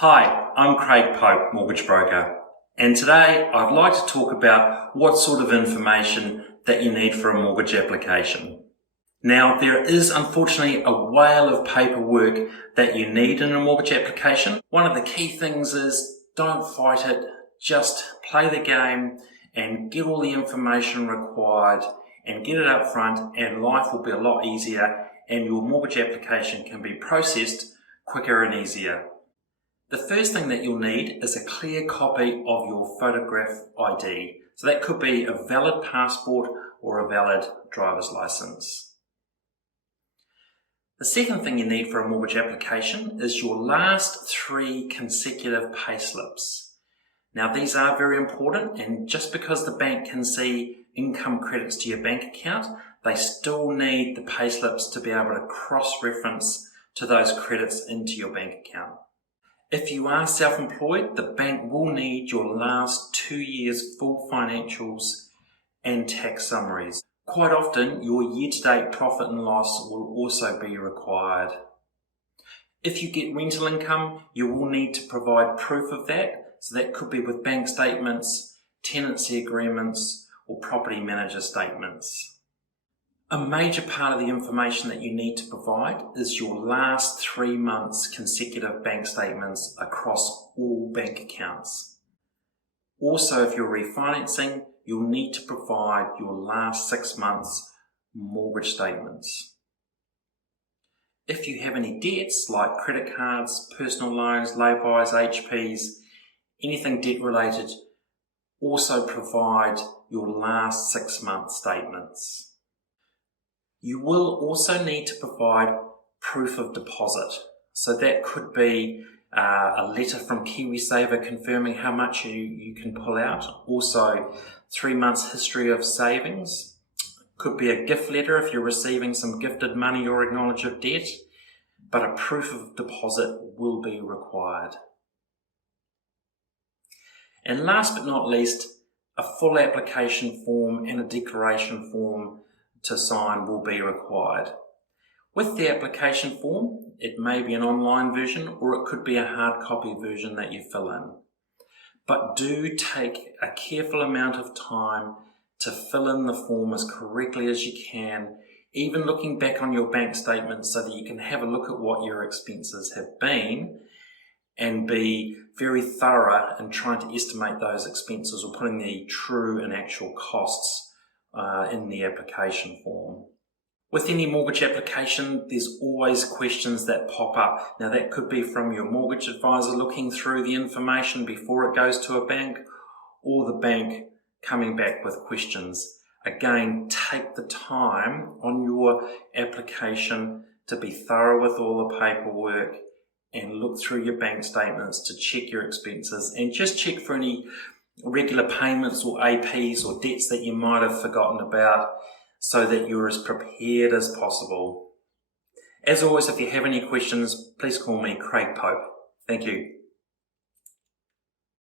Hi, I'm Craig Pope, mortgage broker, and today I'd like to talk about what sort of information that you need for a mortgage application. Now, there is unfortunately a whale of paperwork that you need in a mortgage application. One of the key things is don't fight it, just play the game and get all the information required and get it up front, and life will be a lot easier and your mortgage application can be processed quicker and easier. The first thing that you'll need is a clear copy of your photograph ID. So that could be a valid passport or a valid driver's license. The second thing you need for a mortgage application is your last 3 consecutive payslips. Now these are very important, and just because the bank can see income credits to your bank account, they still need the payslips to be able to cross-reference to those credits into your bank account. If you are self-employed, the bank will need your last 2 years full financials and tax summaries. Quite often, your year-to-date profit and loss will also be required. If you get rental income, you will need to provide proof of that. So that could be with bank statements, tenancy agreements, or property manager statements. A major part of the information that you need to provide is your last 3 months consecutive bank statements across all bank accounts. Also, if you're refinancing, you'll need to provide your last 6 months mortgage statements. If you have any debts like credit cards, personal loans, laybys, HPs, anything debt related, also provide your last 6 month statements. You will also need to provide proof of deposit. So that could be a letter from KiwiSaver confirming how much you can pull out. Also, 3 months history of savings. Could be a gift letter if you're receiving some gifted money or acknowledge of debt. But a proof of deposit will be required. And last but not least, a full application form and a declaration form to sign will be required. With the application form, it may be an online version or it could be a hard copy version that you fill in. But do take a careful amount of time to fill in the form as correctly as you can, even looking back on your bank statement so that you can have a look at what your expenses have been and be very thorough in trying to estimate those expenses or putting the true and actual costs in the application form. With any mortgage application, there's always questions that pop up. Now that could be from your mortgage advisor looking through the information before it goes to a bank, or the bank coming back with questions. Again, take the time on your application to be thorough with all the paperwork and look through your bank statements to check your expenses and just check for any regular payments or APs or debts that you might have forgotten about so that you're as prepared as possible. As always, if you have any questions, please call me Craig Pope. Thank you.